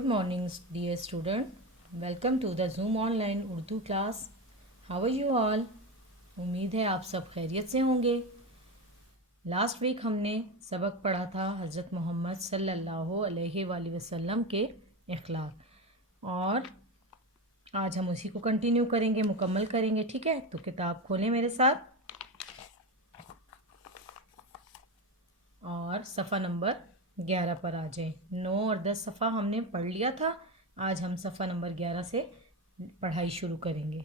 Good morning, dear student. Welcome to the Zoom online Urdu class. How are you all? उम्मीद है आप सब खैरियत से होंगे। लास्ट वीक हमने सबक पढ़ा था हज़रत मोहम्मद सल्लल्लाहु अलैहि वसल्लम के अखलाक और आज हम उसी को कंटिन्यू करेंगे, मुकम्मल करेंगे। ठीक है, तो किताब खोलें मेरे साथ और सफ़ा नंबर 11 पर आ जाएं। 9 और 10 सफ़ा हमने पढ़ लिया था। आज हम सफ़ा नंबर 11 से पढ़ाई शुरू करेंगे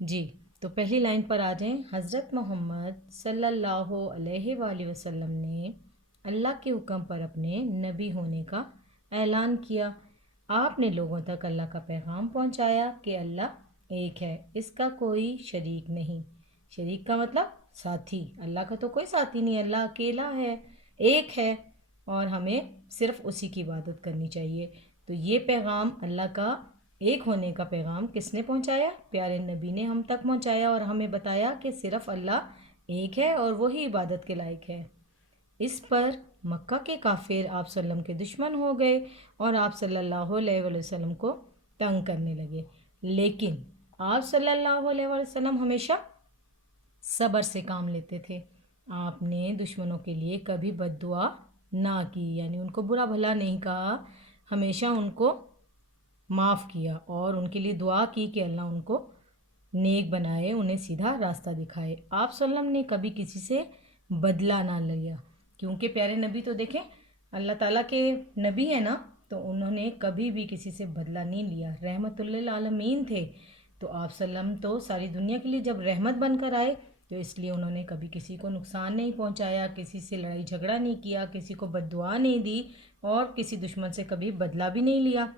जी। तो पहली लाइन पर आ जाएं। हज़रत मोहम्मद सल्लल्लाहु अलैहि वसल्लम ने अल्लाह के हुक्म पर अपने नबी होने का ऐलान किया। आपने लोगों तक अल्लाह का पैगाम पहुंचाया कि अल्लाह एक है, इसका कोई शरीक नहीं। शरीक का मतलब साथी। अल्लाह का तो कोई साथी नहीं, अल्लाह अकेला है, एक है और हमें सिर्फ उसी की इबादत करनी चाहिए। तो ये पैगाम अल्लाह का एक होने का पैगाम किसने पहुंचाया? प्यारे नबी ने हम तक पहुंचाया और हमें बताया कि सिर्फ अल्लाह एक है और वही इबादत के लायक है। इस पर मक्का के काफिर आप सल्लम के दुश्मन हो गए और आप सल्लल्लाहु अलैहि वसल्लम को तंग करने लगे। लेकिन आप सल्लल्लाहु अलैहि वसल्लम हमेशा सब्र से काम लेते थे। आपने दुश्मनों के लिए कभी बद्दुआ ना की, यानी उनको बुरा भला नहीं कहा, हमेशा उनको माफ़ किया और उनके लिए दुआ की कि अल्लाह उनको नेक बनाए, उन्हें सीधा रास्ता दिखाए। आप सल्लम ने कभी किसी से बदला ना लिया, क्योंकि प्यारे नबी तो देखें अल्लाह ताला के नबी है ना, तो उन्होंने कभी भी किसी से बदला नहीं लिया। रहमतुल लिल आलमीन थे, तो आप सल्लम तो सारी दुनिया के लिए जब रहमत बनकर आए, तो इसलिए उन्होंने कभी किसी को नुकसान नहीं पहुंचाया, किसी से लड़ाई झगड़ा नहीं किया, किसी को बद्दुआ नहीं दी और किसी दुश्मन से कभी बदला भी नहीं लिया।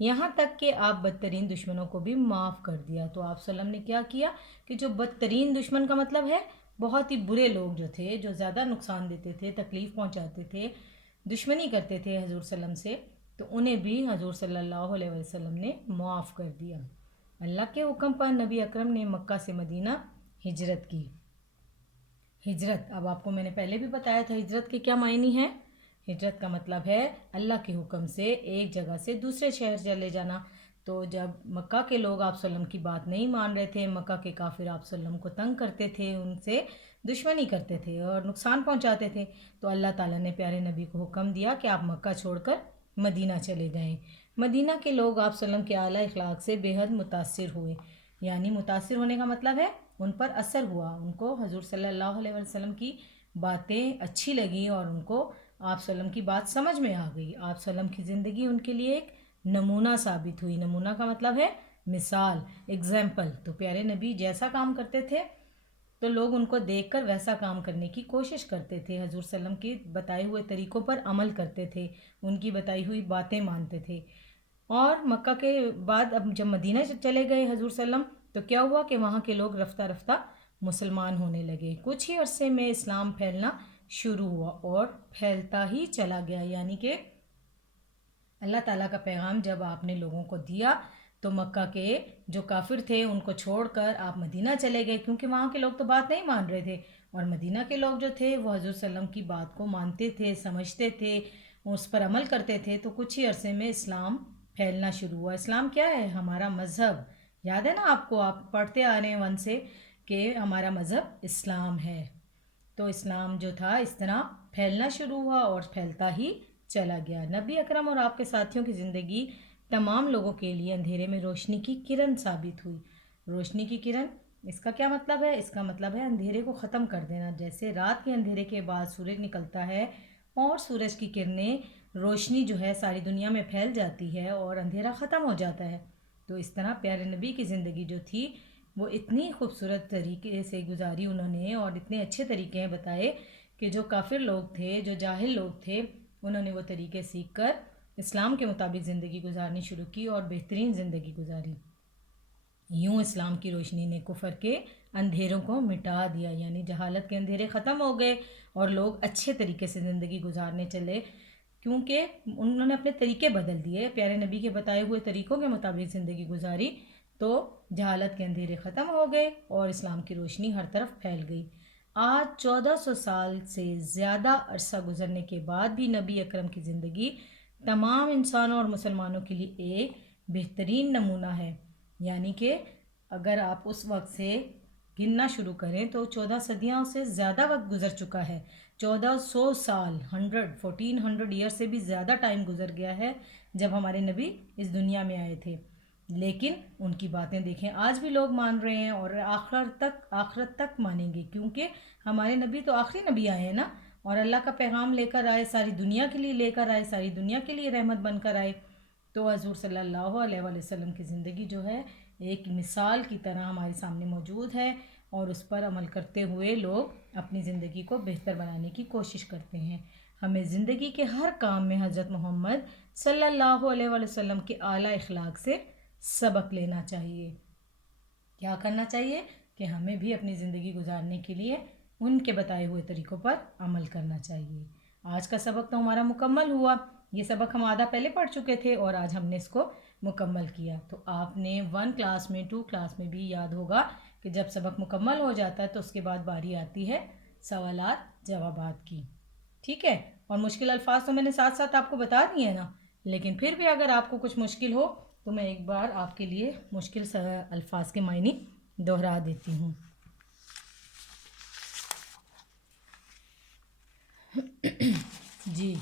यहाँ तक कि आप बदतरीन दुश्मनों को भी माफ़ कर दिया। तो आप सल्लम ने क्या किया कि जो बदतरीन दुश्मन का मतलब है बहुत ही बुरे लोग जो थे, जो ज़्यादा नुकसान देते थे, तकलीफ़ पहुँचाते थे, दुश्मनी करते थे हजूर सल्लम से, तो उन्हें भी हजूर सल्लल्लाहु अलैहि वसल्लम ने माफ़ कर दिया। अल्लाह के हुक्म पर नबी अकरम ने मक्का से मदीना हिजरत की। हिजरत, अब आपको मैंने पहले भी बताया था हिजरत के क्या मायने हैं। हिजरत का मतलब है अल्लाह के हुक्म से एक जगह से दूसरे शहर चले जाना। तो जब मक्का के लोग आप सल्लम की बात नहीं मान रहे थे, मक्का के काफिर आप सल्लम को तंग करते थे, उनसे दुश्मनी करते थे और नुकसान पहुंचाते थे, तो अल्लाह ताला ने प्यारे नबी को हुक्म दिया कि आप मक्का छोड़कर मदीना चले जाएं। मदीना के लोग आप सल्लम के आला इखलाक से बेहद मुतासिर हुए। यानी मुतासिर होने का मतलब है उन पर असर हुआ, उनको हजूर सल्लल्लाहु अलैहि वसल्लम की बातें अच्छी लगी और उनको आप सल्लम की बात समझ में आ गई। आप सल्लम की ज़िंदगी उनके लिए एक नमूना साबित हुई। नमूना का मतलब है मिसाल, एग्जाम्पल। तो प्यारे नबी जैसा काम करते थे तो लोग उनको देखकर वैसा काम करने की कोशिश करते थे, हजूर सल्लम के बताए हुए तरीक़ों पर अमल करते थे, उनकी बताई हुई बातें मानते थे। और मक्का के बाद अब जब मदीना चले गए हजूर सल्लम, तो क्या हुआ कि वहाँ के लोग रफ्ता रफ्ता मुसलमान होने लगे। कुछ ही अरसे में इस्लाम फैलना शुरू हुआ और फैलता ही चला गया। यानी कि अल्लाह ताला का पैगाम जब आपने लोगों को दिया तो मक्का के जो काफिर थे उनको छोड़कर आप मदीना चले गए, क्योंकि वहाँ के लोग तो बात नहीं मान रहे थे। और मदीना के लोग जो थे वो हजूर सल्लम की बात को मानते थे, समझते थे, उस पर अमल करते थे। तो कुछ ही अरसे में इस्लाम फैलना शुरू हुआ। इस्लाम क्या है? हमारा मज़हब। याद है ना आपको, आप पढ़ते आ रहे हैं वन से कि हमारा मज़हब इस्लाम है। तो इस्लाम जो था इस तरह फैलना शुरू हुआ और फैलता ही चला गया। नबी अकरम और आपके साथियों की ज़िंदगी तमाम लोगों के लिए अंधेरे में रोशनी की किरण साबित हुई। रोशनी की किरण, इसका क्या मतलब है? इसका मतलब है अंधेरे को ख़त्म कर देना। जैसे रात के अंधेरे के बाद सूरज निकलता है और सूरज की किरणें, रोशनी जो है सारी दुनिया में फैल जाती है और अंधेरा ख़त्म हो जाता है। तो इस तरह प्यारे नबी की ज़िंदगी जो थी वो इतनी खूबसूरत तरीके से गुजारी उन्होंने और इतने अच्छे तरीके बताए कि जो काफिर लोग थे, जो जाहिल लोग थे, उन्होंने वो तरीके सीख कर इस्लाम के मुताबिक ज़िंदगी गुजारनी शुरू की और बेहतरीन ज़िंदगी गुजारी। यूं इस्लाम की रोशनी ने कुफर के अंधेरों को मिटा दिया, यानी जहालत के अंधेरे ख़त्म हो गए और लोग अच्छे तरीके से ज़िंदगी गुजारने चले, क्योंकि उन्होंने अपने तरीके बदल दिए, प्यारे नबी के बताए हुए तरीक़ों के मुताबिक ज़िंदगी गुजारी। तो जहालत के अंधेरे ख़त्म हो गए और इस्लाम की रोशनी हर तरफ फैल गई। आज 1400 साल से ज़्यादा अरसा गुजरने के बाद भी नबी अकरम की ज़िंदगी तमाम इंसानों और मुसलमानों के लिए एक बेहतरीन नमूना है। यानी कि अगर आप उस वक्त से गिनना शुरू करें तो 14 सदियों से ज़्यादा वक्त गुजर चुका है। 1400 साल, 1400 ईयर से भी ज़्यादा टाइम गुजर गया है जब हमारे नबी इस दुनिया में आए थे। लेकिन उनकी बातें देखें, आज भी लोग मान रहे हैं और आखिरत तक मानेंगे, क्योंकि हमारे नबी तो आखिरी नबी आए हैं ना, और अल्लाह का पैगाम लेकर आए, सारी दुनिया के लिए लेकर आए, सारी दुनिया के लिए रहमत बनकर आए। तो हज़ूर सल्लल्लाहु अलैहि वसल्लम की ज़िंदगी जो है एक मिसाल की तरह हमारे सामने मौजूद है, और उस पर अमल करते हुए लोग अपनी ज़िंदगी को बेहतर बनाने की कोशिश करते हैं। हमें ज़िंदगी के हर काम में हज़रत मोहम्मद सल्लल्लाहु अलैहि वसल्लम के आला इखलाक से सबक लेना चाहिए। क्या करना चाहिए कि हमें भी अपनी ज़िंदगी गुजारने के लिए उनके बताए हुए तरीक़ों पर अमल करना चाहिए। आज का सबक तो हमारा मुकम्मल हुआ। ये सबक हम आधा पहले पढ़ चुके थे और आज हमने इसको मुकम्मल किया। तो आपने 1 क्लास में, 2 क्लास में भी याद होगा कि जब सबक मुकम्मल हो जाता है तो उसके बाद बारी आती है सवालात जवाबात की। ठीक है, और मुश्किल अल्फाज तो मैंने साथ साथ आपको बता दिए हैं ना, लेकिन फिर भी अगर आपको कुछ मुश्किल हो तो मैं एक बार आपके लिए मुश्किल अल्फाज के मायने दोहरा देती हूँ। जी,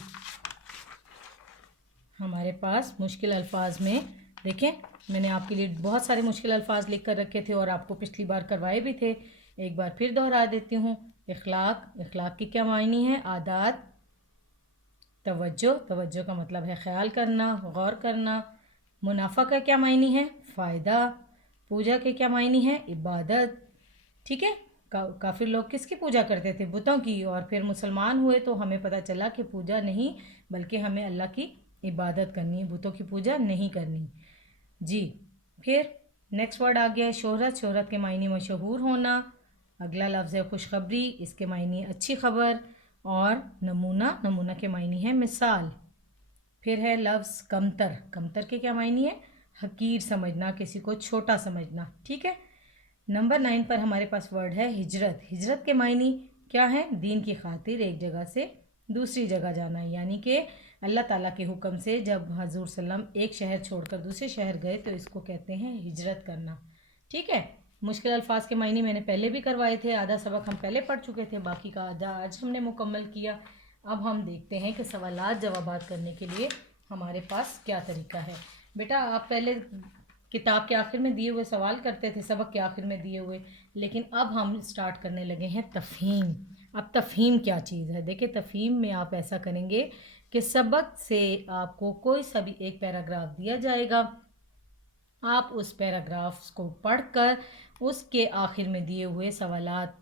हमारे पास मुश्किल अल्फाज में देखें, मैंने आपके लिए बहुत सारे मुश्किल अल्फाज लिख कर रखे थे और आपको पिछली बार करवाए भी थे। एक बार फिर दोहरा देती हूँ। इखलाक की क्या मायनी है? आदात। तवज्जो का मतलब है ख्याल करना, गौर करना। मुनाफा का क्या मायनी है? फ़ायदा। पूजा के क्या मायनी है? इबादत। ठीक है, काफ़िर लोग किसकी पूजा करते थे? बुतों की। और फिर मुसलमान हुए तो हमें पता चला कि पूजा नहीं, बल्कि हमें अल्लाह की इबादत करनी है, बुतों की पूजा नहीं करनी। जी, फिर नेक्स्ट वर्ड आ गया है शोहरत के मायने मशहूर होना। अगला लफ्ज़ है खुशखबरी, इसके मायने अच्छी खबर। और नमूना के मायने है मिसाल। फिर है लफ्ज़ कमतर के क्या मायने है? हकीर समझना, किसी को छोटा समझना। ठीक है, नंबर 9 पर हमारे पास वर्ड है हिजरत के मायने क्या है? दीन की खातिर एक जगह से दूसरी जगह जाना है। यानी कि अल्लाह ताला के हुक्म से जब हजूर सल्लम एक शहर छोड़कर दूसरे शहर गए तो इसको कहते हैं हिजरत करना। ठीक है, मुश्किल अल्फाज के मायने मैंने पहले भी करवाए थे, आधा सबक हम पहले पढ़ चुके थे, बाकी का आधा आज हमने मुकम्मल किया। अब हम देखते हैं कि सवालात जवाबात करने के लिए हमारे पास क्या तरीका है। बेटा, आप पहले किताब के आखिर में दिए हुए सवाल करते थे, सबक के आखिर में दिए हुए, लेकिन अब हम स्टार्ट करने लगे हैं तफ़हीम। अब तफ़हीम क्या चीज़ है? देखिए, तफ़हीम में आप ऐसा करेंगे कि सबक से आपको कोई सा भी एक पैराग्राफ दिया जाएगा, आप उस पैराग्राफ्स को पढ़कर उसके आखिर में दिए हुए सवालात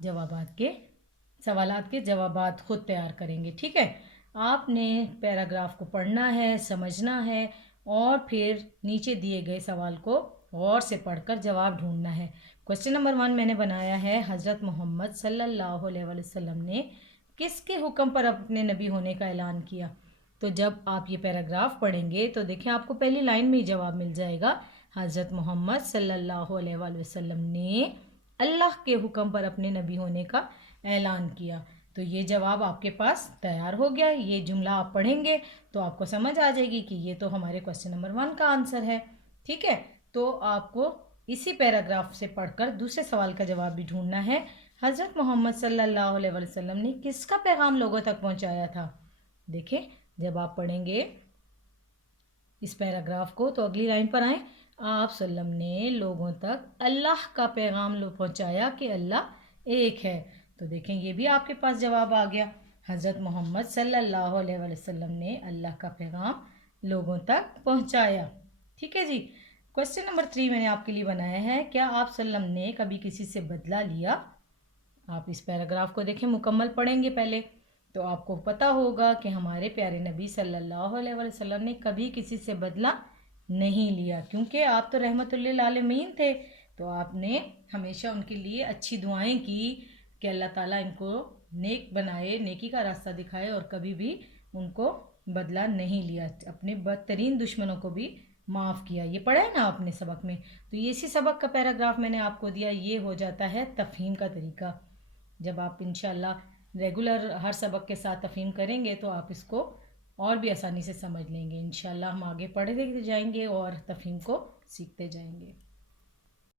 के जवाबात खुद तैयार करेंगे। ठीक है, आपने पैराग्राफ को पढ़ना है, समझना है, और फिर नीचे दिए गए सवाल को गौर से पढ़कर जवाब ढूंढना है। क्वेश्चन नंबर 1 मैंने बनाया है, हज़रत मोहम्मद सल्लल्लाहु अलैहि वसल्लम ने किसके हुक्म पर अपने नबी होने का ऐलान किया? तो जब आप ये पैराग्राफ पढ़ेंगे तो देखें, आपको पहली लाइन में ही जवाब मिल जाएगा। हज़रत मोहम्मद सल्लल्लाहु अलैहि वसल्लम ने अल्लाह के हुक्म पर अपने नबी होने का ऐलान किया। तो ये जवाब आपके पास तैयार हो गया। ये जुमला आप पढ़ेंगे तो आपको समझ आ जाएगी कि ये तो हमारे क्वेश्चन नंबर 1 का आंसर है। ठीक है, तो आपको इसी पैराग्राफ से पढ़कर दूसरे सवाल का जवाब भी ढूंढना है। हज़रत मोहम्मद सल्लल्लाहु अलैहि वसल्लम ने किसका पैगाम लोगों तक पहुंचाया था? देखिए, जब आप पढ़ेंगे इस पैराग्राफ को तो अगली लाइन पर आए, आप सल्लम ने लोगों तक अल्लाह का पैगाम पहुंचाया कि अल्लाह एक है। तो देखें, ये भी आपके पास जवाब आ गया। हज़रत मोहम्मद सल्लल्लाहु अलैहि वसल्लम ने अल्लाह का पैगाम लोगों तक पहुंचाया। ठीक है जी। क्वेश्चन नंबर 3 मैंने आपके लिए बनाया है, क्या आप सल्लम ने कभी किसी से बदला लिया? आप इस पैराग्राफ को देखें, मुकम्मल पढ़ेंगे पहले तो आपको पता होगा कि हमारे प्यारे नबी सल्लल्लाहु अलैहि वसल्लम ने कभी किसी से बदला नहीं लिया, क्योंकि आप तो रहमतुल्लिल आलमीन थे। तो आपने हमेशा उनके लिए अच्छी दुआएं की कि अल्लाह ताला इनको नेक बनाए, नेकी का रास्ता दिखाए, और कभी भी उनको बदला नहीं लिया, अपने बदतरीन दुश्मनों को भी माफ़ किया। ये पढ़ा है ना आपने सबक में। तो ये इसी सबक का पैराग्राफ मैंने आपको दिया। ये हो जाता है तफ़हीम का तरीका। जब आप इंशाल्लाह रेगुलर हर सबक के साथ तफ़हीम करेंगे तो आप इसको اور بھی آسانی سے سمجھ لیں گے انشاءاللہ. ہم آگے پڑھتے جائیں گے اور تفہیم کو سیکھتے جائیں گے.